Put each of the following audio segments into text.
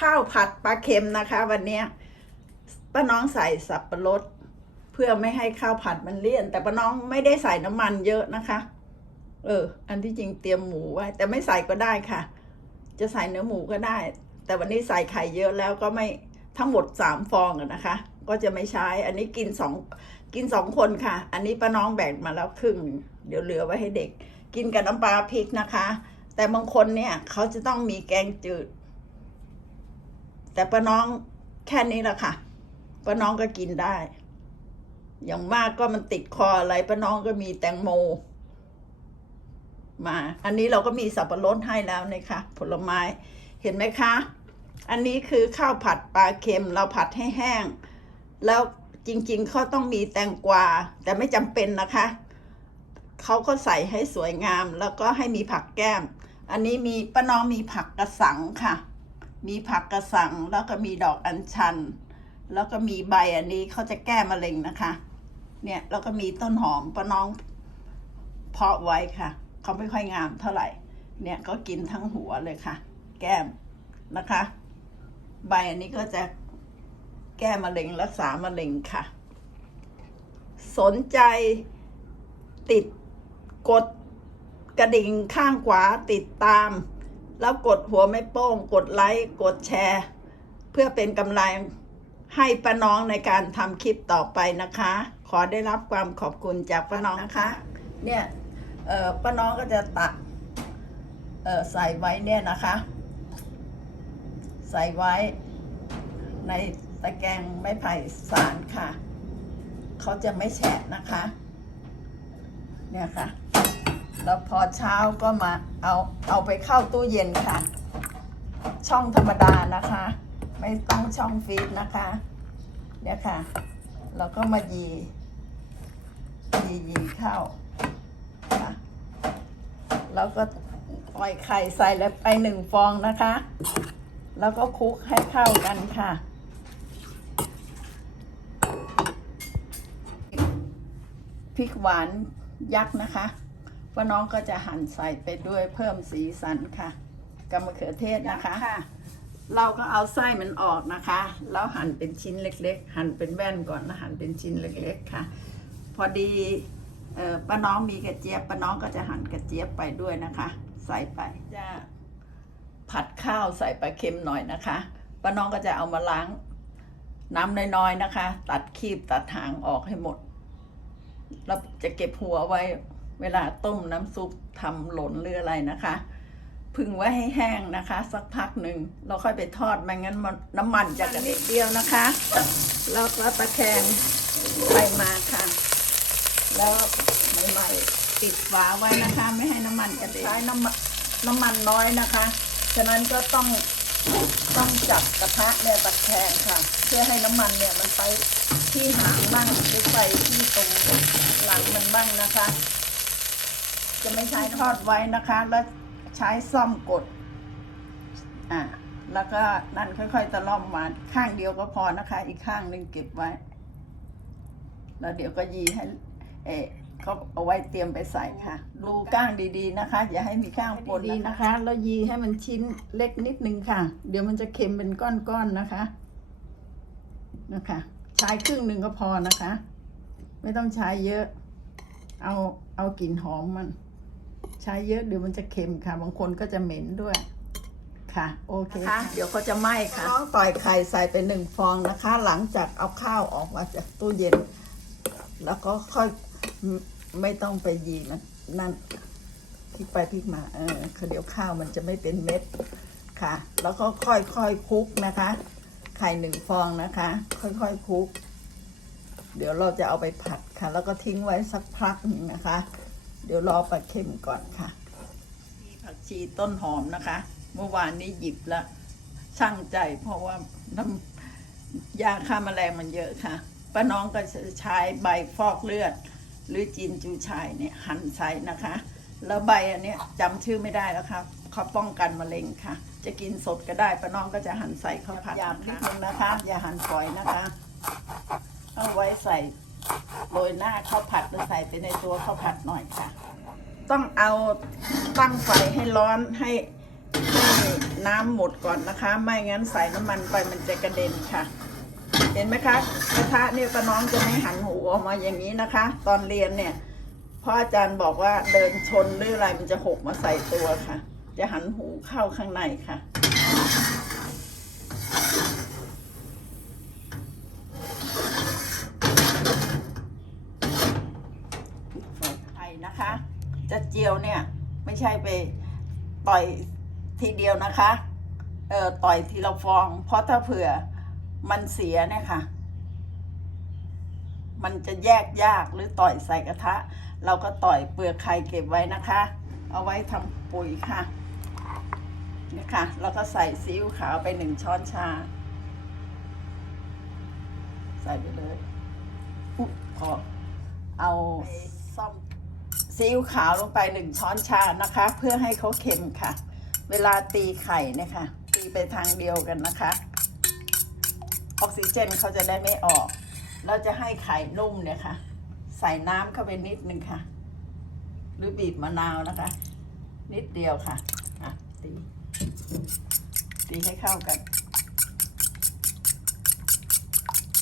ข้าวผัดปลาเค็มนะคะ วันนี้ป้าน้องใส่สับปะรด เพื่อไม่ให้ข้าวผัดมันเลี่ยน แต่ป้าน้องไม่ได้ใส่น้ำมันเยอะนะคะ เออ อันที่จริงเตรียมหมูไว้ แต่ไม่ใส่ก็ได้ค่ะ จะใส่เนื้อหมูก็ได้ แต่วันนี้ใส่ไข่เยอะแล้วก็ไม่ทั้งหมดสามฟองนะคะ ก็จะไม่ใช้ อันนี้กินสองกินสองคนค่ะ อันนี้ป้าน้องแบ่งมาแล้วครึ่ง เดี๋ยวเหลือไว้ให้เด็ก กินกับน้ำปลาพริกนะคะ แต่บางคนเนี่ยเขาจะต้องมีแกงจืด แต่ป้าน้องแค่นี้แหละค่ะป้าน้องก็กินได้ อย่างมากก็มันติดคออะไรป้าน้องก็มีแตงโม มา อันนี้เราก็มีสับปะรดให้แล้วนะคะผลไม้เห็นไหมคะ อันนี้คือข้าวผัดปลาเค็มเราผัดให้แห้ง แล้วจริงๆเขาต้องมีแตงกวา แต่ไม่จำเป็นนะคะเขาก็ใส่ให้สวยงามแล้วก็ให้มีผักแก้ม อันนี้มีป้าน้องมีผักกระสังค่ะ มีผักกระสังแล้วก็มีดอกอัญชัน แล้วก็มีใบอันนี้เขาจะแก้มะเร็งนะคะ เนี่ยแล้วก็มีต้นหอมป้าน้องเพาะไว้ค่ะเขาไม่ค่อยงามเท่าไหร่ เนี่ยก็กินทั้งหัวเลยค่ะ แก้มนะคะ ใบอันนี้ก็จะแก้มะเร็งรักษามะเร็งค่ะ สนใจติดกดกระดิ่งข้างขวาติดตาม แล้วกดหัวไม่โป้ง กดไลค์ กดแชร์ เพื่อเป็นกำลังให้ป้าน้องในการทำคลิปต่อไปนะคะ ขอได้รับความขอบคุณจากป้าน้องนะคะ เนี่ยป้าน้องก็จะตักใส่ไว้เนี่ยนะคะ ใส่ไว้ในตะแกรงไม้ไผ่สารค่ะ เขาจะไม่แฉะนะคะ เนี่ยค่ะ แล้วพอเช้าก็มาเอาเอาไปเข้าตู้เย็นค่ะ ช่องธรรมดานะคะ ไม่ต้องช่องฟรีซนะคะเนี่ยค่ะแล้วก็มายียียีเข้าค่ะแล้วก็ปล่อยไข่ใส่แล้วไปหนึ่งฟองนะคะ แล้วก็คลุกให้เข้ากันค่ะพริกหวานยักษ์นะคะ ว่าน้องก็จะหั่นใส่ไปด้วยเพิ่มสีสันค่ะกับมะเขือเทศนะคะ เราก็เอาไส้มันออกนะคะ แล้วหั่นเป็นชิ้นเล็ก ๆ หั่นเป็นแว่นก่อนแล้วหั่นเป็นชิ้นเล็ก ๆ ค่ะ พอดีเอ่อป้าน้องมีกระเจี๊ยบป้าน้องก็จะหั่นกระเจี๊ยบไปด้วยนะคะ ใส่ไปจะผัดข้าวใส่ปลาเค็มหน่อยนะคะป้าน้องก็จะเอามาล้างน้ำน้อยๆนะคะ ตัดคีบตัดหางออกให้หมดเราจะเก็บหัวไว้ เวลาต้มน้ำซุปทำหล่นหรืออะไรนะคะ พึงไว้ให้แห้งนะคะ สักพักหนึ่งเราค่อยไปทอดไม่งั้นนน้ำมันจะกระเด็นเดียวนะคะแล้วก็ตะแคงไปมาค่ะ แล้วใหม่ๆปิดฝาไว้นะคะ ไม่ให้น้ำมันกระเด็นใช้น้ำมันน้ำมันน้อยนะคะ ฉะนั้นก็ต้องต้องจับกระทะเนี่ยตะแคงค่ะ เพื่อให้น้ำมันเนี่ยมันไปที่หางบ้างหรือไปที่ตรงหลังมันบ้างนะคะ จะไม่ใช้ทอดไว้นะคะ แล้วใช้ซ่อมกด อ่าแล้วก็นั่นค่อยๆตะล่อมมาข้างเดียวก็พอนะคะ อีกข้างหนึ่งเก็บไว้ แล้วเดี๋ยวก็ยีให้ เออเขาเอาไว้เตรียมไปใส่ค่ะดูก้างดีๆนะคะ อย่าให้มีก้างปนดีนะคะ แล้วยีให้มันชิ้นเล็กนิดนึงค่ะ เดี๋ยวมันจะเค็มเป็นก้อนๆนะคะ นะคะ ใช้ครึ่งหนึ่งก็พอนะคะ ไม่ต้องใช้เยอะ เอาเอากลิ่นหอมมัน ใช้เยอะเดี๋ยวมันจะเค็มค่ะ บางคนก็จะเหม็นด้วย ค่ะ โอเคค่ะ เดี๋ยวเขาจะไหม้ค่ะน้องต่อยไข่ใส่ไปหนึ่งฟองนะคะ หลังจากเอาข้าวออกมาจากตู้เย็น แล้วก็ค่อยไม่ไม่ต้องไปยีมันนั่นพลิกไปพลิกมา เออเดี๋ยวข้าวมันจะไม่เป็นเม็ดค่ะ แล้วก็ค่อยๆคคลุกนะคะ ไข่หนึ่งฟองนะคะ ค่อยๆคคลุก เดี๋ยวเราจะเอาไปผัดค่ะ แล้วก็ทิ้งไว้สักพักหนึ่งนะคะ เดี๋ยวรอปลาเค็มก่อนค่ะมีผักชีต้นหอมนะคะ เมื่อวานนี้หยิบแล้วช่างใจเพราะว่าน้ำยาฆ่าแมลงมันเยอะค่ะป้าน้องก็จะใช้ใบฟอกเลือด หรือจีนจูชายเนี่ยหั่นใส่นะคะ แล้วใบอันเนี้ยจำชื่อไม่ได้แล้วครับเขาป้องกันมะเร็งค่ะ จะกินสดก็ได้ป้าน้องก็จะหั่นใส่ข้าวผัดยามนิดนึงนะคะ อย่าหั่นฝอยนะคะ เอาไว้ใส่ โรยหน้าข้าวผัดหรือใส่ไปในตัวข้าวผัดหน่อยค่ะ ต้องเอาตั้งไฟให้ร้อนให้ให้น้ำหมดก่อนนะคะ ไม่งั้นใส่น้ำมันไปมันจะกระเด็นค่ะ เห็นไหมคะกระทะเนี่ยป้าน้องจะไม่หันหูออกมาอย่างนี้นะคะ ตอนเรียนเนี่ยพ่ออาจารย์บอกว่าเดินชนหรืออะไรมันจะหกมาใส่ตัวค่ะ จะหันหูเข้าข้างในค่ะ ไข่ นะคะ จะเจียวเนี่ยไม่ใช่ไปต่อยทีเดียวนะคะเออต่อยทีละฟอง เพราะถ้าเผื่อมันเสียเนี่ยค่ะ มันจะแยกยากหรือต่อยใส่กระทะ เราก็ต่อยเปลือกไข่เก็บไว้นะคะ เอาไว้ทำปุ๋ยค่ะนี่ค่ะแล้วก็ใส่ซีอิ๊วขาวไปหนึ่งช้อนชา ใส่ไปเลยอุ๊ยพอเอาซ่อม ซีอิ๊วขาวลงไปหนึ่งช้อนชานะคะ เพื่อให้เขาเค็มค่ะ เวลาตีไข่เนี่ยค่ะ ตีไปทางเดียวกันนะคะ ออกซิเจนเขาจะได้ไม่ออก เราจะให้ไข่นุ่มเนี่ยค่ะ ใส่น้ำเข้าไปนิดนึงค่ะ หรือบีบมะนาวนะคะ นิดเดียวค่ะอะตีตีให้เข้ากัน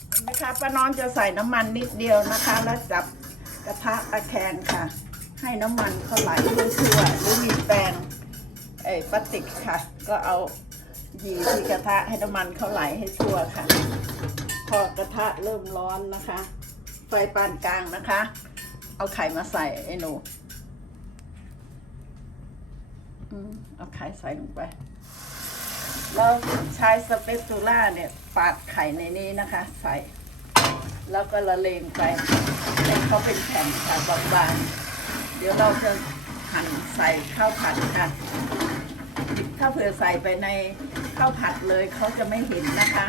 เห็นไหมคะป้าน้องจะใส่น้ำมันนิดเดียวนะคะ แล้วจับกระทะตะแคงค่ะ ให้น้ำมันเขาไหลทั่วๆหรือมีแปรงเอ้พลาสติกค่ะ ก็เอายีที่กระทะให้น้ำมันเขาไหลให้ทั่วค่ะ พอกระทะเริ่มร้อนนะคะ ไฟปานกลางนะคะ เอาไข่มาใส่ไอ้หนูอืมเอาไข่ใส่ลงไปเราใช้สเปซูล่าเนี่ยปาดไข่ในนี้นะคะ ใส่ แล้วก็ละเลงไปให้เขาเป็นแผ่นค่ะบางๆ เดี๋ยวเราจะหั่นใส่ข้าวผัดค่ะ ถ้าเผื่อใส่ไปในข้าวผัดเลยเขาจะไม่เห็นนะคะ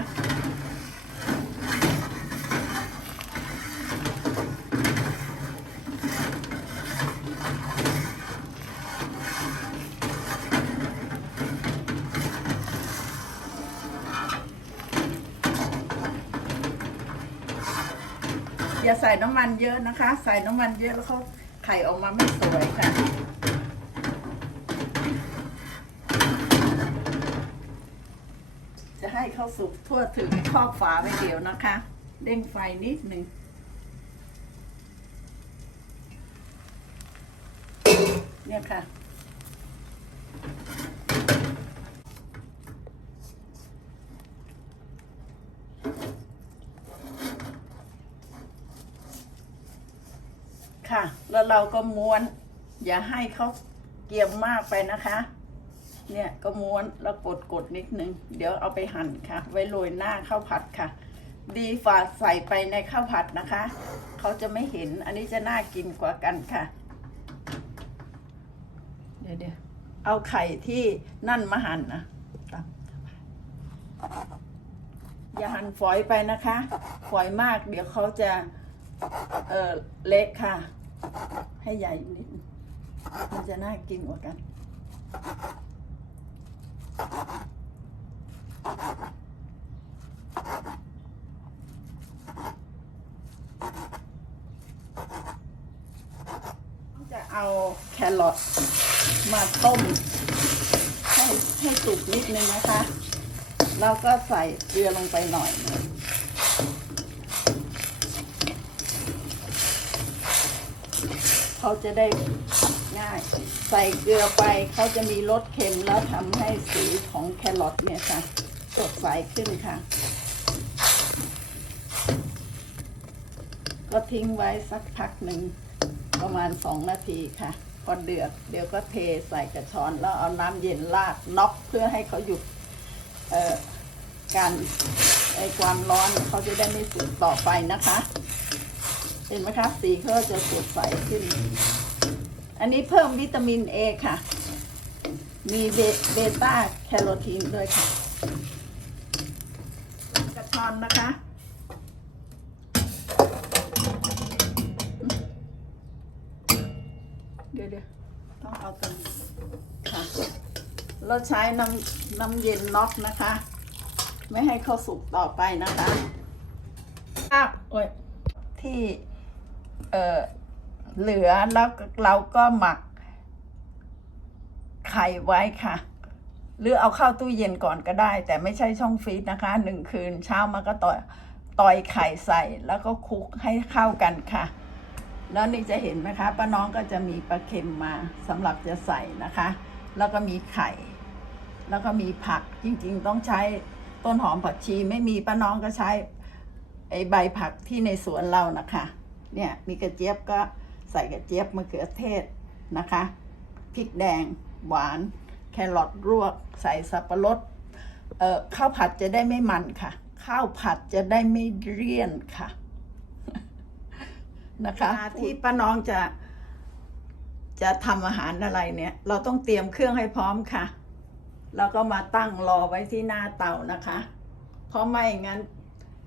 อย่าใส่น้ำมันเยอะนะคะ ใส่น้ำมันเยอะแล้วเขา ไข่ออกมาไม่สวยค่ะ จะให้เขาสุกทั่วถึงครอบฝาไปเดียวนะคะ เด้งไฟนิดหนึ่งเนี่ยค่ะ ค่ะ แล้วเราก็ม้วน อย่าให้เขาเกรียมมากไปนะคะ เนี่ยก็ม้วนแล้วกดกดนิดนึง เดี๋ยวเอาไปหั่นค่ะ ไว้โรยหน้าข้าวผัดค่ะ ดีฝาใส่ไปในข้าวผัดนะคะ เขาจะไม่เห็นอันนี้จะน่ากินกว่ากันค่ะ เดี๋ยวเดี๋ยวเอาไข่ที่นั่นมาหั่นนะตัอย่าหั่นฝอยไปนะคะ ฝอยมากเดี๋ยวเขาจะ เออเล็กค่ะ ให้ใหญ่นิดมันจะน่ากินกว่ากัน จะเอาแครอทมาต้ม ให้ให้สุกนิดนึงนะคะแล้วก็ใส่เกลือลงไปหน่อยนึง เขาจะได้ง่าย ใส่เกลือไปเขาจะมีรสเค็มแล้วทำให้สีของแครอทเนี่ยค่ะสดใสขึ้นค่ะ ก็ทิ้งไว้สักพักหนึ่งประมาณสองนาทีค่ะ พอเดือดเดี๋ยวก็เทใส่กระชอนแล้วเอาน้ำเย็นราดน็อกเพื่อให้เขาหยุดการไอความร้อนเขาจะได้ไม่สุดต่อไปนะคะ เห็นไหมคะสีเขาจะสดใสขึ้น อันนี้เพิ่มวิตามินเอค่ะ มีเบต้าแคโรทีนด้วยค่ะกระชอนนะคะเดี๋ยวเดี๋ยวต้องเอากันค่ะ เราใช้น้ำน้ำเย็นน็อกนะคะ ไม่ให้เขาสุกต่อไปนะคะอ้าวโอ้ยที่ เออเหลือแล้วเราก็หมักไข่ไว้ค่ะ หรือเอาเข้าตู้เย็นก่อนก็ได้ แต่ไม่ใช่ช่องฟรีซนะคะหนึ่งคืนเช้ามาก็ต่อยต่อยไข่ใส่แล้วก็คลุกให้เข้ากันค่ะ แล้วนี่จะเห็นไหมคะป้าน้องก็จะมีปลาเค็มมาสำหรับจะใส่นะคะ แล้วก็มีไข่ แล้วก็มีผักจริงๆ ต้องใช้ต้นหอมผักชีไม่มีป้าน้องก็ใช้ไอใบผักที่ในสวนเรานะคะ เนี่ยมีกระเจี๊ยบก็ใส่กระเจี๊ยบมะเขือเทศนะคะพริกแดงหวาน แครอทลวก ใส่สับปะรดเอ่อข้าวผัดจะได้ไม่มันค่ะ ข้าวผัดจะได้ไม่เลี่ยนค่ะนะคะที่ป้าน้องจะจะทำอาหารอะไรเนี่ย เราต้องเตรียมเครื่องให้พร้อมค่ะ แล้วก็มาตั้งรอไว้ที่หน้าเตานะคะ เพราะไม่งั้น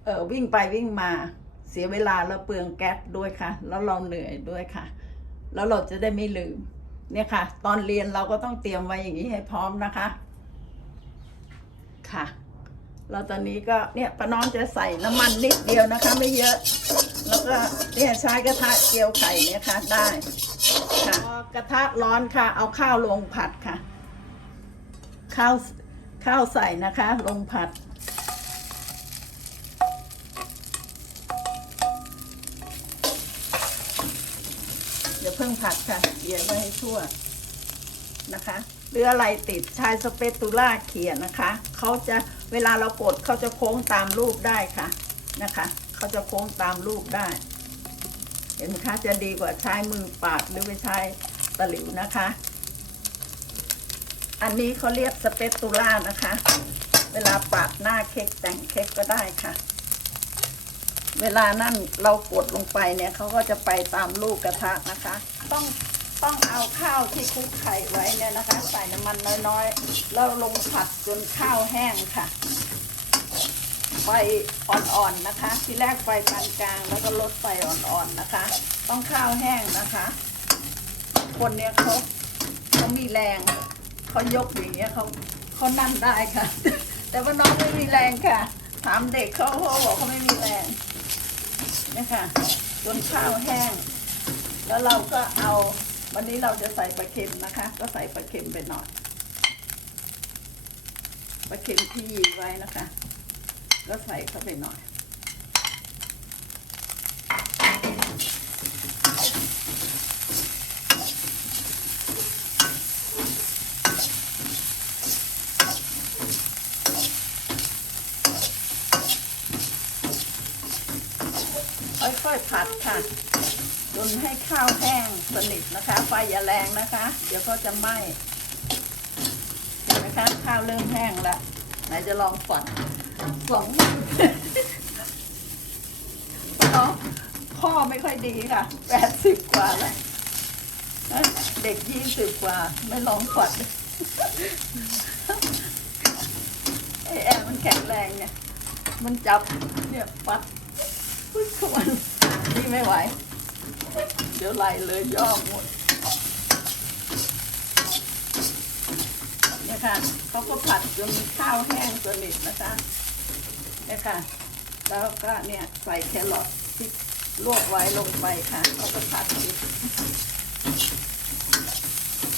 เออวิ่งไปวิ่งมา เสียเวลาแล้วเปลืองแก๊สด้วยค่ะ แล้วเราเหนื่อยด้วยค่ะ แล้วเราจะได้ไม่ลืม เนี่ยค่ะ ตอนเรียนเราก็ต้องเตรียมไว้อย่างนี้ให้พร้อมนะคะ ค่ะแล้วตอนนี้ก็เนี่ยป้าน้องจะใส่น้ำมันนิดเดียวนะคะ ไม่เยอะ แล้วก็เนี่ยใช้กระทะเจียวไข่เนี่ยค่ะได้ค่ะพอกระทะร้อนค่ะ เอาข้าวลงผัดค่ะ ข้าวข้าวใส่นะคะ ลงผัด เดี๋ยวเพิ่งผัดค่ะเกี่ยไว้ให้ทั่วนะคะหรืออะไรติดใช้สเปตตูล่าเขี่ยนะคะเขาจะเวลาเรากดเขาจะโค้งตามรูปได้ค่ะนะคะเขาจะโค้งตามรูปได้ เห็นไหมคะจะดีกว่าใช้มือปาดหรือไปใช้ตะหลิวนะคะ อันนี้เขาเรียกสเปตตูล่านะคะ เวลาปาดหน้าเค้กแต่งเค้กก็ได้ค่ะ เวลานั่นเรากดลงไปเนี่ยเขาก็จะไปตามลูกกระทะนะคะ ต้องต้องเอาข้าวที่คลุกไข่ไว้เนี่ยนะคะ ใส่น้ำมันน้อยๆ แล้วลงผัดจนข้าวแห้งค่ะ ไฟอ่อนๆนะคะ ที่แรกไฟปานกลางแล้วก็ลดไฟอ่อนๆนะคะ ต้องข้าวแห้งนะคะ คนเนี้ยเขาเขามีแรงเขายกอย่างเงี้ยเขาเขานั่นได้ค่ะ แต่ว่าน้องไม่มีแรงค่ะ ถามเด็กเขาเขาบอกเขาไม่มีแรง นะคะจนข้าวแห้ง แล้วเราก็เอา วันนี้เราจะใส่ปลาเค็มนะคะ ก็ใส่ปลาเค็มไปหน่อยปลาเค็มที่ยีไว้นะคะ ก็ใส่เข้าไปหน่อย ผัดค่ะจนให้ข้าวแห้งสนิทนะคะ ไฟอย่าแรงนะคะ เดี๋ยวก็จะไหม้เห็นไหมคะข้าวเริ่มแห้งแล้วไหนจะลองฝันสองพ่อพ่อไม่ค่อยดีค่ะแปดสิบกว่าแล้วเด็กยี่สิบกว่า ไม่ลองฝันไอแอร์มันแข็งแรงเนี่ย มันจับเนี่ยปัดพุ้ยขวัน ไม่ไหว เดี๋ยวไหลเลยย่อหมดเนี่ยค่ะเขาก็ผัดจนข้าวแห้งสนิทนะคะเนี่ยค่ะ แล้วก็เนี่ยใส่แครอทที่ลวกไว้ลงไปค่ะเขาก็ผัดอีก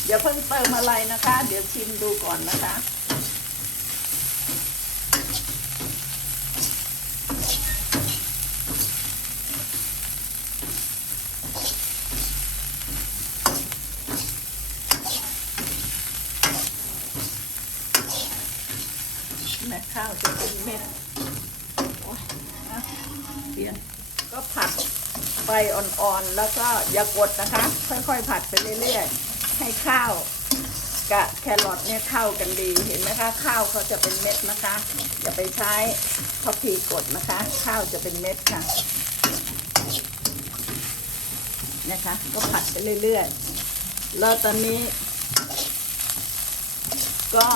เดี๋ยวเพิ่งเติมอะไรนะคะ เดี๋ยวชิมดูก่อนนะคะ แม่ข้าวจะเป็นเม็ดโอ๊ยอะเปลี่ยนก็ผัดไฟ อ่อนๆ แล้วก็อย่ากดนะคะ ค่อยๆ ผัดไปเรื่อยๆ ให้ข้าวกับแครอทเนี่ยเข้ากันดี เห็นไหมคะ ข้าวเขาจะเป็นเม็ดนะคะ อย่าไปใช้พอพีกดนะคะ ข้าวจะเป็นเม็ดค่ะ นะคะ ก็ผัดไปเรื่อยๆ แล้วตอนนี้ ก็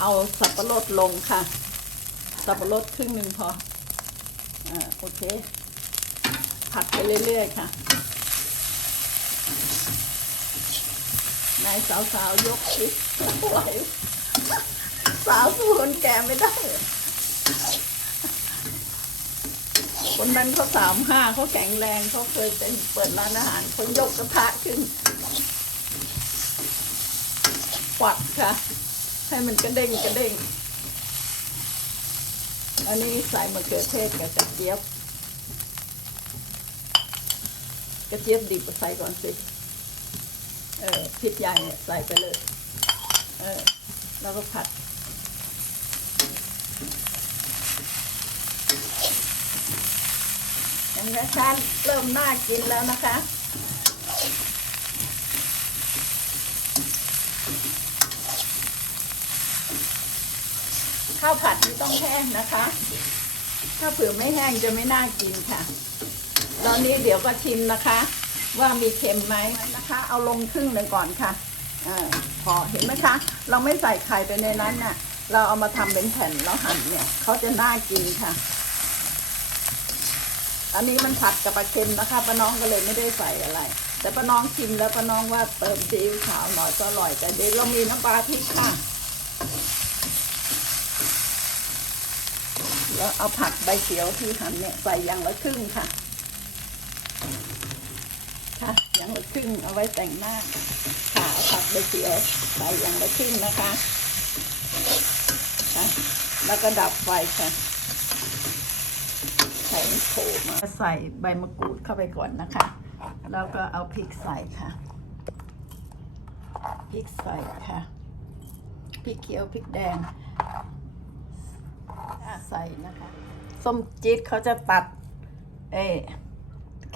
เอาสับปะรดลงค่ะ สับปะรดครึ่งหนึ่งพอ อ่า โอเค ผัดไปเรื่อยๆค่ะ นายสาวๆยกสิไหวสาวสู้คนแก่ไม่ได้ คนนั้นเขาสามห้าเขาแข็งแรงเขาเคยเป็นเปิดร้านอาหารเขายกกระทะขึ้นปัดค่ะ ให้มันกระเด้งกระเด้งอันนี้ใส่มะเขือเทศกับกระเจี๊ยบ กระเจี๊ยบดิบใส่ก่อนสิ เออพริกใหญ่เนี่ยใส่ไปเลย เออ แล้วก็ผัดเห็นไหมคะเริ่มน่ากินแล้วนะคะข้าวผัดไม่ต้องแห้งนะคะ ถ้าเผื่อไม่แห้งจะไม่น่ากินค่ะ ตอนนี้เดี๋ยวก็ชิมนะคะ ว่ามีเค็มไหมนะคะ เอาลงครึ่งหนึ่งก่อนค่ะอพอเห็นไหมคะ เราไม่ใส่ไข่ไปในนั้นน่ะ เราเอามาทำเป็นแผ่นแล้วหั่นเนี่ยเขาจะน่ากินค่ะ อันนี้มันผัดกับปลาเค็มนะคะป้าน้องก็เลยไม่ได้ใส่อะไร แต่ป้าน้องชิมแล้วป้าน้องว่าเติมซีอิ๊วขาวหน่อยก็อร่อยแต่เดี๋ยวเรามีน้ำปลาพริกค่ะแล้วเอาผักใบเขียวที่หั่นเนี่ยใส่อย่างละครึ่งค่ะ ค่ะ อย่างละครึ่งเอาไว้แต่งหน้าค่ะเอาผักใบเขียวใส่อย่างละครึ่งนะคะค่ะแล้วก็ดับไฟค่ะใส่โขมาใส่ใบมะกรูดเข้าไปก่อนนะคะ แล้วก็เอาพริกใส่ค่ะพริกใส่ค่ะพริกเขียวพริกแดงใส่นะคะ ส้มจี๊ดเขาจะตัด เอ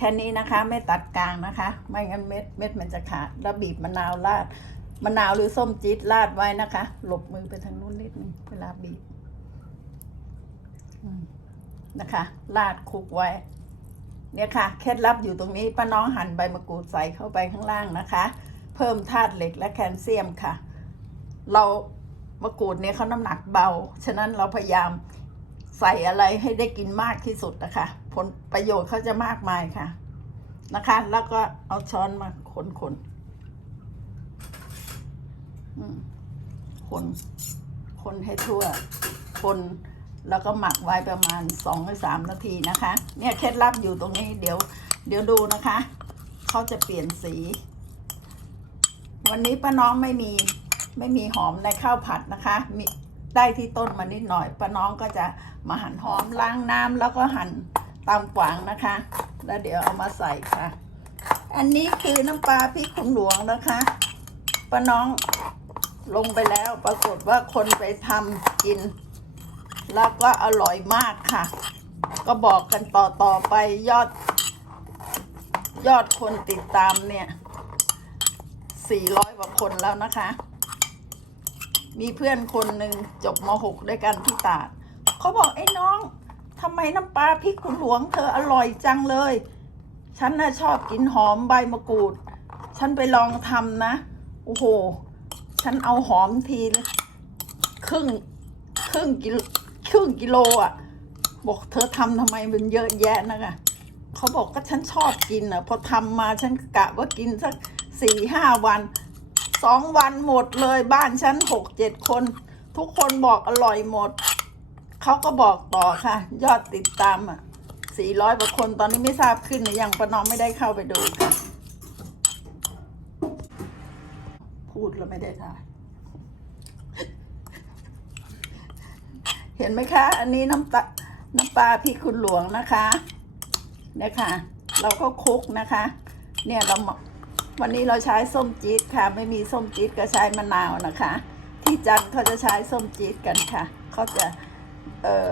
แค่นี้นะคะ ไม่ตัดกลางนะคะ ไม่งั้นเม็ดเม็ดมันจะขาดแล้วบีบมะนาวราดมะนาวหรือส้มจี๊ดราดไว้นะคะ หลบมือไปทางนู้นนิดนึงเวลาบีบนะคะราดคลุกไว้ เนี่ยค่ะ เคล็ดลับอยู่ตรงนี้ป้าน้องหั่นใบมะกรูดใส่เข้าไปข้างล่างนะคะ เพิ่มธาตุเหล็กและแคลเซียมค่ะ เรามะกรูดเนี่ยเขาน้ำหนักเบา ฉะนั้นเราพยายาม ใส่อะไรให้ได้กินมากที่สุดนะคะ ผลประโยชน์เขาจะมากมายค่ะ นะคะ แล้วก็เอาช้อนมาคนคนคนคนให้ทั่ว คนแล้วก็หมักไว้ประมาณสองหรือสามนาทีนะคะ เนี่ยเคล็ดลับอยู่ตรงนี้เดี๋ยว เดี๋ยวดูนะคะเขาจะเปลี่ยนสี วันนี้ป้าน้องไม่มีไม่มีหอมในข้าวผัดนะคะมี ได้ที่ต้นมานิดหน่อยป้าน้องก็จะมาหั่นหอมล้างน้ำแล้วก็หั่นตามกวางนะคะ แล้วเดี๋ยวเอามาใส่ค่ะ อันนี้คือน้ำปลาพริกขุนหลวงนะคะป้าน้องลงไปแล้วปรากฏว่าคนไปทำกิน แล้วก็อร่อยมากค่ะ ก็บอกกันต่อต่อๆไปยอด ยอดคนติดตามเนี่ย400กว่าคนแล้วนะคะ มีเพื่อนคนหนึ่งจบม .6 ด้วยกันที่ตาดเขาบอกไอ้น้องทำไมน้ำปลาพริกขุนหลวงเธออร่อยจังเลย ฉันน่ะชอบกินหอมใบมะกรูด ฉันไปลองทำนะ โอ้โห ฉันเอาหอมทีละครึ่งครึ่งกิโลครึ่งกิโลอะ บอกเธอทำทำไมมันเยอะแยะนะะเขาบอกก็ฉันชอบกินอะ พอทำมาฉันกะว่ากินสักสี่ห้าวัน สองวันหมดเลยบ้านฉันหกเจ็ดคน ทุกคนบอกอร่อยหมด เขาก็บอกต่อค่ะ ยอดติดตามอะสี่ร้อยกว่าคนตอนนี้ไม่ทราบขึ้นหรือยังประนอมไม่ได้เข้าไปดูค่ะ พูดแล้วไม่ได้ถ่ายเห็นไหมคะ อันนี้น้ำตาน้ำปลาพริกคุณหลวงนะคะเนี่ยค่ะ เราก็คลุกนะคะ เนี่ยเรา วันนี้เราใช้ส้มจี๊ดค่ะ ไม่มีส้มจี๊ดก็ใช้มะนาวนะคะ ที่จันเขาจะใช้ส้มจี๊ดกันค่ะเขาจะเอ่อ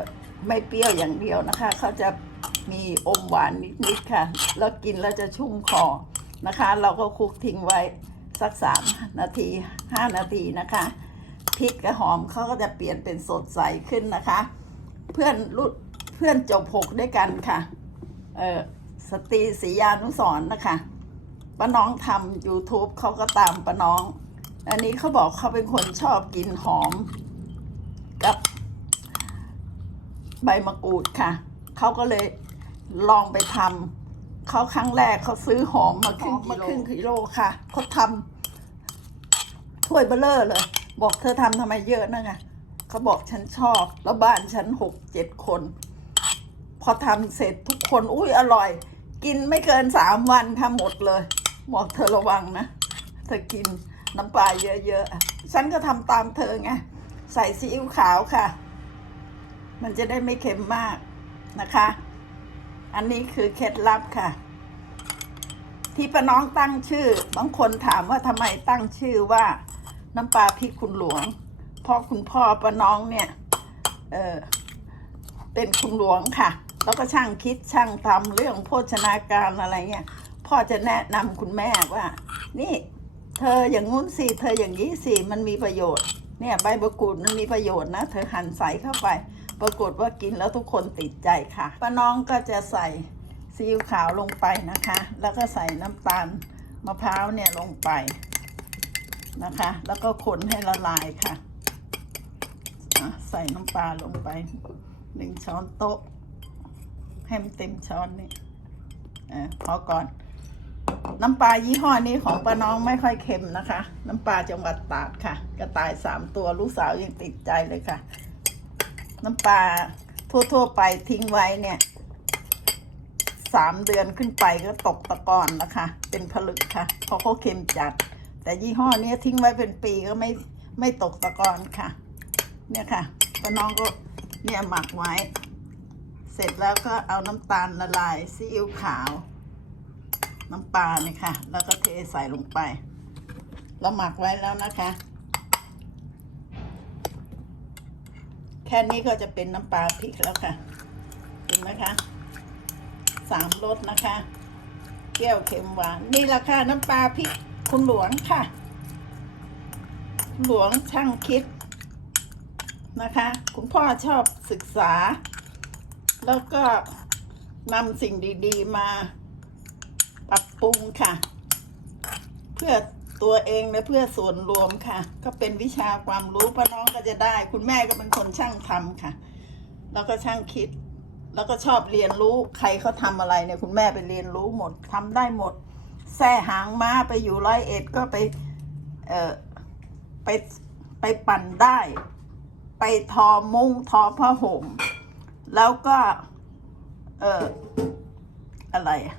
ไม่เปรี้ยวอย่างเดียวนะคะเขาจะมีอมหวานนิดๆค่ะ แล้วกินแล้วจะชุ่มคอนะคะ เราก็คลุกทิ้งไว้สักสามนาทีห้านาทีนะคะพริกกับหอมเขาก็จะเปลี่ยนเป็นสดใสขึ้นนะคะ เพื่อนรุ่นเพื่อนจบหกด้วยกันค่ะ เออสตรีศรียานุสรณ์นะคะ ป้าน้องทำ YouTube เขาก็ตามป้าน้อง อันนี้เขาบอกเขาเป็นคนชอบกินหอม กับ ใบมะกรูดค่ะ เขาก็เลยลองไปทำเขาครั้งแรกเขาซื้อหอมมาครึ่งมาครึ่งกิโลค่ะเขาทำถ้วยเบลเลอร์เลย บอกเธอทำทำไมเยอะนะไงเขาบอกฉันชอบ แล้วบ้านฉันหกเจ็ดคน พอทำเสร็จทุกคนอุ้ยอร่อย กินไม่เกินสามวันทำหมดเลย บอกเธอระวังนะ เธอกินน้ำปลาเยอะๆ ฉันก็ทำตามเธอไง ใส่ซีอิ๊วขาวค่ะ มันจะได้ไม่เค็มมากนะคะ อันนี้คือเคล็ดลับค่ะ ที่ป้าน้องตั้งชื่อ บางคนถามว่าทำไมตั้งชื่อว่า น้ำปลาพริกคุณหลวง เพราะคุณพ่อป้าน้องเนี่ย เออเป็นคุณหลวงค่ะ แล้วก็ช่างคิดช่างทำเรื่องโภชนาการอะไรเงี้ย พ่อจะแนะนำคุณแม่ว่า นี่ เธออย่างงู้นสิเธออย่างนี้สิมันมีประโยชน์เนี่ยใบมะกรูดมันมีประโยชน์นะ เธอหั่นใส่เข้าไป ปรากฏว่ากินแล้วทุกคนติดใจค่ะป้าน้องก็จะใส่ซีอิ๊วขาวลงไปนะคะ แล้วก็ใส่น้ำตาลมะพร้าวเนี่ยลงไปนะคะ แล้วก็คนให้ละลายค่ะ ใส่น้ำปลาลงไปหนึ่งช้อนโต๊ะให้มันเต็มช้อนนี่เออพอก่อน น้ำปลายี่ห้อนี้ของป้าน้องไม่ค่อยเค็มนะคะ น้ำปลาจังหวัดตราดค่ะ กระต่ายสามตัวลูกสาวยังติดใจเลยค่ะ น้ำปลาทั่วๆไปทิ้งไว้เนี่ยสามเดือนขึ้นไปก็ตกตะกอนนะคะ เป็นผลึกค่ะ เพราะเขาเค็มจัด แต่ยี่ห้อนี้ทิ้งไว้เป็นปีก็ไม่ไม่ตกตะกอนค่ะ เนี่ยค่ะป้าน้องก็เนี่ยหมักไว้ เสร็จแล้วก็เอาน้ำตาลละลายซีอิ๊วขาว น้ำปลาเนี่ยค่ะ แล้วก็เทใส่ลงไปเราหมักไว้แล้วนะคะ แค่นี้ก็จะเป็นน้ำปลาพริกแล้วค่ะเห็นไหมคะสามรสนะคะเปรี้ยวเค็มหวาน นี่ราคาน้ำปลาพริกคุณหลวงค่ะ หลวงช่างคิดนะคะ คุณพ่อชอบศึกษา แล้วก็นำสิ่งดี ๆ มา ปรุงค่ะ เพื่อตัวเองและเพื่อส่วนรวมค่ะ ก็เป็นวิชาความรู้ป้าน้องก็จะได้ คุณแม่ก็เป็นคนช่างทำค่ะ แล้วก็ช่างคิด แล้วก็ชอบเรียนรู้ใครเขาทำอะไรเนี่ยคุณแม่ไปเรียนรู้หมดทำได้หมดแส่หางม้าไปอยู่ร้อยเอ็ดก็ไปเออไปไปปั่นได้ ไปทอมุ้งทอผ้าห่ม แล้วก็ เอออะไรอะ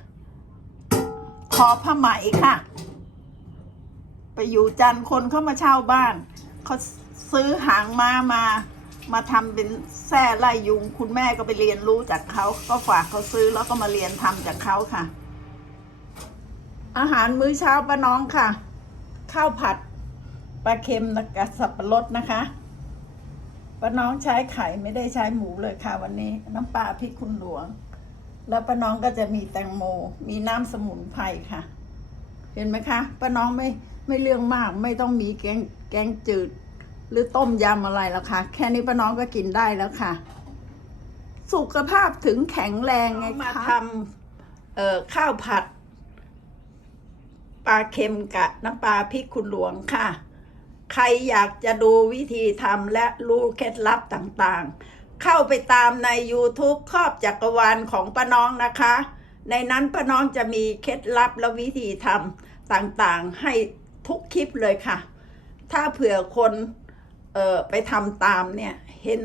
อผ้าไหมค่ะ ไปอยู่จันคนเข้ามาเช่าบ้านเขาซื้อหางม้ามา มาทำเป็นแส้ไล่ยุง คุณแม่ก็ไปเรียนรู้จากเขาก็ฝากเขาซื้อแล้วก็มาเรียนทำจากเขาค่ะ อาหารมื้อเช้าป้าน้องค่ะ ข้าวผัดปลาเค็มกับสับปะรดนะคะป้าน้องใช้ไข่ไม่ได้ใช้หมูเลยค่ะวันนี้ น้ำปลาพริกคุณหลวง แล้วป้าน้องก็จะมีแตงโม มีน้ำสมุนไพรค่ะ เห็นไหมคะป้าน้องไม่ไม่เรื่องมาก ไม่ต้องมีแกงแกงจืด หรือต้มยำอะไรแล้วค่ะ แค่นี้ป้าน้องก็กินได้แล้วค่ะ สุขภาพถึงแข็งแรงไงคะมาทำเอ่อข้าวผัดปลาเค็มกับน้ำปลาพริกคุณหลวงค่ะ ใครอยากจะดูวิธีทำและรู้เคล็ดลับต่างๆ เข้าไปตามใน YouTube ครอบจักรวาลของป้าน้องนะคะ ในนั้นป้าน้องจะมีเคล็ดลับและวิธีทำต่างๆให้ทุกคลิปเลยค่ะ ถ้าเผื่อคนเออไปทำตามเนี่ยเห็น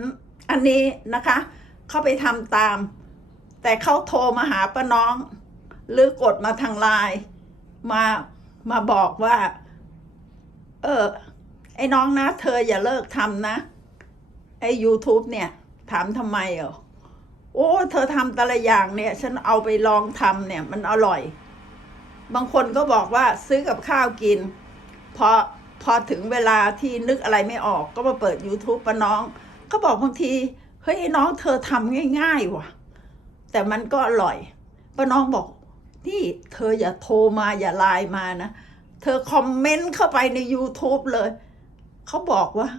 อันนี้นะคะเขาไปทำตาม แต่เขาโทรมาหาป้าน้อง หรือกดมาทางไลน์มามาบอกว่า เออไอ้น้องนะ เธออย่าเลิกทำนะ ไอ้ YouTube เนี่ย ถามทำไมเหรอโอ้ เธอทำแต่ละอย่างเนี่ย ฉันเอาไปลองทำเนี่ย มันอร่อย บางคนก็บอกว่าซื้อกับข้าวกิน พอพอถึงเวลาที่นึกอะไรไม่ออกก็มาเปิด YouTube ป้าน้อง ก็บอกบางที เฮ้ยน้องเธอทำง่าย ๆ ว่ะ แต่มันก็อร่อยป้าน้องบอกนี่เธออย่าโทรมาอย่าไลน์มานะ เธอคอมเมนต์เข้าไปใน YouTube เลย เขาบอกว่า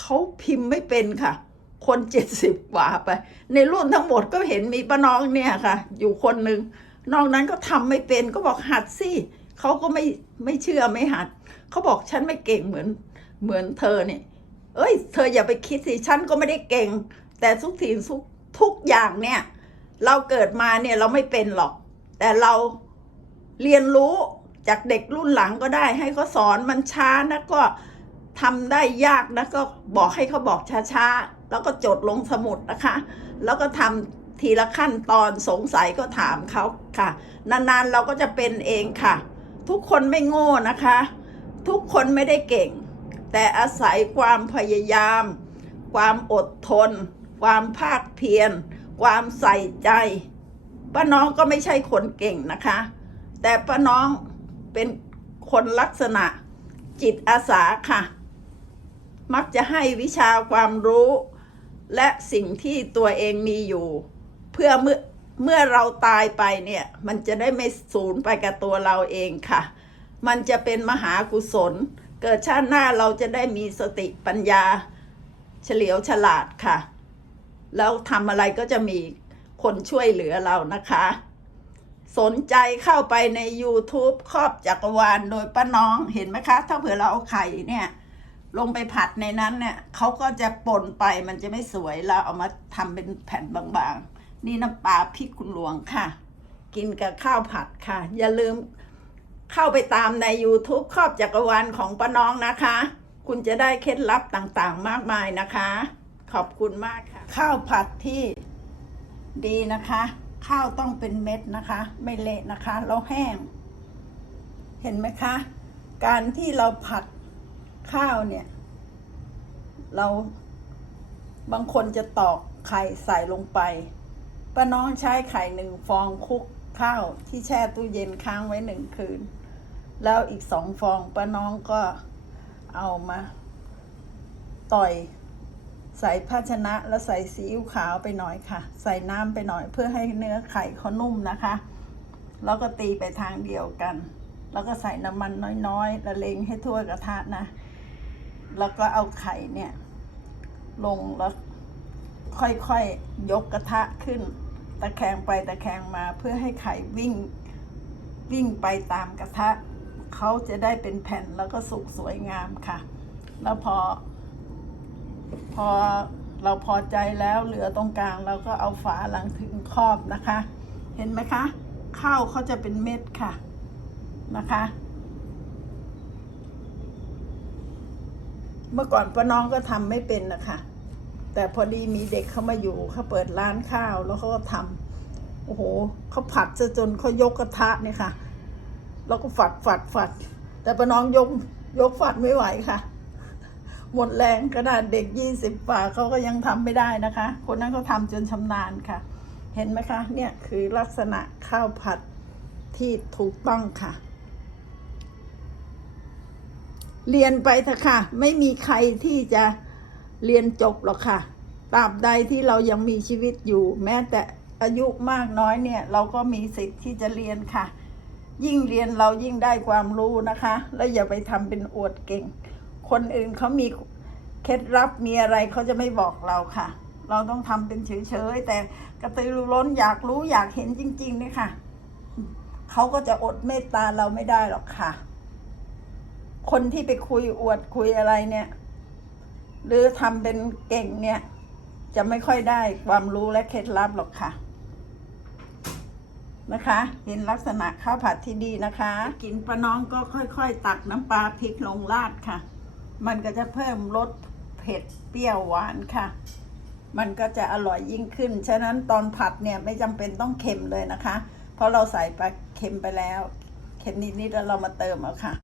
เขาพิมพ์ไม่เป็นค่ะ คนเจ็ดสิบกว่าไป ในรุ่นทั้งหมดก็เห็นมีป้าน้องเนี่ยค่ะ อยู่คนหนึ่งนอกนั้นก็ทำไม่เป็นก็บอกหัดสิเขาก็ไม่ไม่เชื่อไม่หัดเขาบอกฉันไม่เก่งเหมือนเหมือนเธอเนี่ย เอ้ย เธออย่าไปคิดสิฉันก็ไม่ได้เก่ง แต่ทุกสิ่งทุกทุกอย่างเนี่ย เราเกิดมาเนี่ยเราไม่เป็นหรอก แต่เราเรียนรู้จากเด็กรุ่นหลังก็ได้ ให้เขาสอนมันช้านะก็ทำได้ยากนะก็บอกให้เขาบอกช้าๆ แล้วก็จดลงสมุดนะคะ แล้วก็ทำทีละขั้นตอนสงสัยก็ถามเขาค่ะ นานๆเราก็จะเป็นเองค่ะ ทุกคนไม่โง่นะคะ ทุกคนไม่ได้เก่ง แต่อาศัยความพยายาม ความอดทน ความภาคเพียร ความใส่ใจป้าน้องก็ไม่ใช่คนเก่งนะคะ แต่ป้าน้องเป็นคนลักษณะจิตอาสาค่ะ มักจะให้วิชาความรู้ และสิ่งที่ตัวเองมีอยู่ เพื่อเมื่อเมื่อเราตายไปเนี่ย มันจะได้ไม่สูญไปกับตัวเราเองค่ะ มันจะเป็นมหากุศล เกิดชาติหน้าเราจะได้มีสติปัญญา เฉลียวฉลาดค่ะ แล้วทำอะไรก็จะมีคนช่วยเหลือเรานะคะ สนใจเข้าไปใน YouTube ครอบจักรวาลโดยป้าน้องเห็นไหมคะ ถ้าเผื่อเราเอาไข่เนี่ย ลงไปผัดในนั้นเนี่ยเขาก็จะป่นไปมันจะไม่สวยแล้วเอามาทำเป็นแผ่นบางๆ นี่น้ำปลาพริกคุณหลวงค่ะ กินกับข้าวผัดค่ะ อย่าลืมเข้าไปตามใน YouTube ครอบจักรวาลของป้าน้องนะคะ คุณจะได้เคล็ดลับต่างๆมากมายนะคะ ขอบคุณมากค่ะ ข้าวผัดที่ดีนะคะ ข้าวต้องเป็นเม็ดนะคะ ไม่เละนะคะ แล้วแห้ง เห็นไหมคะ การที่เราผัด ข้าวเนี่ย เราบางคนจะตอกไข่ใส่ลงไปป้าน้องใช้ไข่หนึ่งฟองคลุกข้าวที่แช่ตู้เย็นค้างไว้หนึ่งคืน แล้วอีกสองฟองป้าน้องก็เอามา ต่อยใส่ภาชนะแล้วใส่ซีอิ๊วขาวไปหน่อยค่ะ ใส่น้ำไปหน่อยเพื่อให้เนื้อไข่เขานุ่มนะคะ แล้วก็ตีไปทางเดียวกัน แล้วก็ใส่น้ำมันน้อยๆละเลงให้ทั่วกระทะนะ แล้วก็เอาไข่เนี่ย ลงแล้วค่อยๆยกกระทะขึ้น ตะแคงไปตะแคงมาเพื่อให้ไข่วิ่งวิ่งไปตามกระทะเขาจะได้เป็นแผ่นแล้วก็สุกสวยงามค่ะ แล้วพอ พอเราพอใจแล้วเหลือตรงกลางเราก็เอาฝาหลังถึงครอบนะคะ เห็นไหมคะ ข้าวเขาจะเป็นเม็ดค่ะนะคะ เมื่อก่อนป้าน้องก็ทำไม่เป็นนะคะแต่พอดีมีเด็กเข้ามาอยู่เขาเปิดร้านข้าวแล้วเขาก็ทำโอ้โหเขาผัดซะจนเขายกกระทะเนี่ยค่ะ แล้วก็ฝัดฝัดฝัด แต่ป้าน้องยกยกฝัดไม่ไหวค่ะ หมดแรงขนาดเด็กยี่สิบฝ่าเขาก็ยังทำไม่ได้นะคะ คนนั้นเขาทำจนชำนาญค่ะ เห็นไหมคะ เนี่ยคือลักษณะข้าวผัดที่ถูกต้องค่ะ เรียนไปเถอะค่ะ ไม่มีใครที่จะเรียนจบหรอกค่ะตราบใดที่เรายังมีชีวิตอยู่ แม้แต่อายุมากน้อยเนี่ย เราก็มีสิทธิ์ที่จะเรียนค่ะ ยิ่งเรียนเรายิ่งได้ความรู้นะคะ แล้วอย่าไปทำเป็นอวดเก่ง คนอื่นเขามีเคล็ดลับมีอะไรเขาจะไม่บอกเราค่ะ เราต้องทำเป็นเฉยๆแต่กระตือรือร้นอยากรู้อยากเห็นจริงๆเนี่ยค่ะเขาก็จะอดเมตตาเราไม่ได้หรอกค่ะ คนที่ไปคุยอวดคุยอะไรเนี่ย หรือทำเป็นเก่งเนี่ย จะไม่ค่อยได้ความรู้และเคล็ดลับหรอกค่ะ นะคะเห็นลักษณะข้าวผัดที่ดีนะคะ กินปลาน้องก็ค่อยๆ ตักน้ำปลาพริกลงราดค่ะ มันก็จะเพิ่มรสเผ็ดเปรี้ยวหวานค่ะ มันก็จะอร่อยยิ่งขึ้น ฉะนั้นตอนผัดเนี่ยไม่จำเป็นต้องเค็มเลยนะคะ เพราะเราใส่ปลาเค็มไปแล้ว เค็มนิดๆแล้วเรามาเติมเอาค่ะ